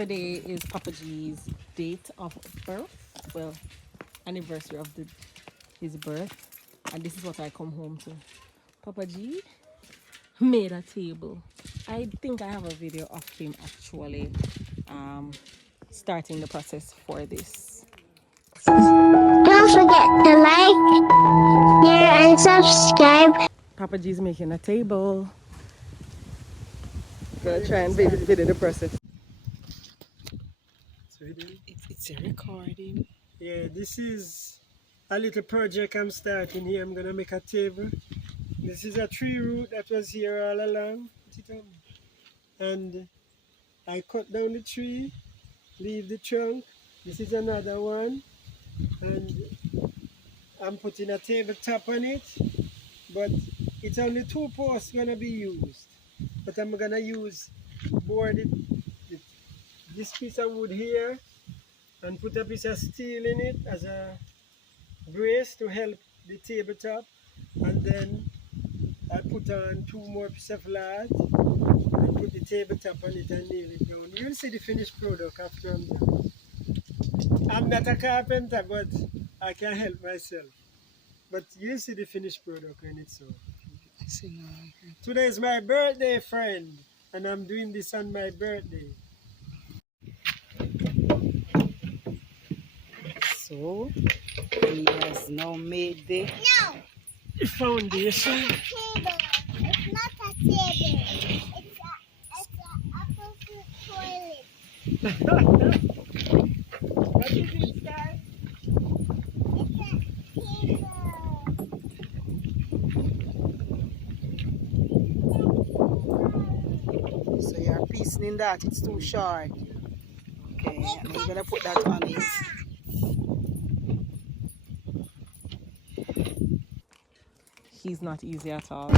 Yesterday is Papa G's date of birth. Well, anniversary of his birth. And this is what I come home to. Papa G made a table. I think I have a video of him actually starting the process for this. Don't forget to like, share, and subscribe. Papa G's making a table. Gonna try and video the process. It's a recording. Yeah, this is a little project I'm starting here. I'm gonna make a table. This is a tree root that was here all along. And I cut down the tree, leave the trunk. This is another one. And I'm putting a tabletop on it. But it's only 2 posts gonna be used. But I'm gonna use this piece of wood here and put a piece of steel in it as a brace to help the tabletop, and then I put on 2 more pieces of lard and put the tabletop on it and nail it down. You'll see the finished product after I'm done. I'm not a carpenter, but I can help myself. But you'll see the finished product when it's over. Today is my birthday, friend, and I'm doing this on my birthday. So, he has now made the foundation. It's not a table. It's a apple fruit toilet. What is it, guys? It's a table. So you're piecing that, it's too short. Okay, and you're gonna put that on it. He's not easy at all.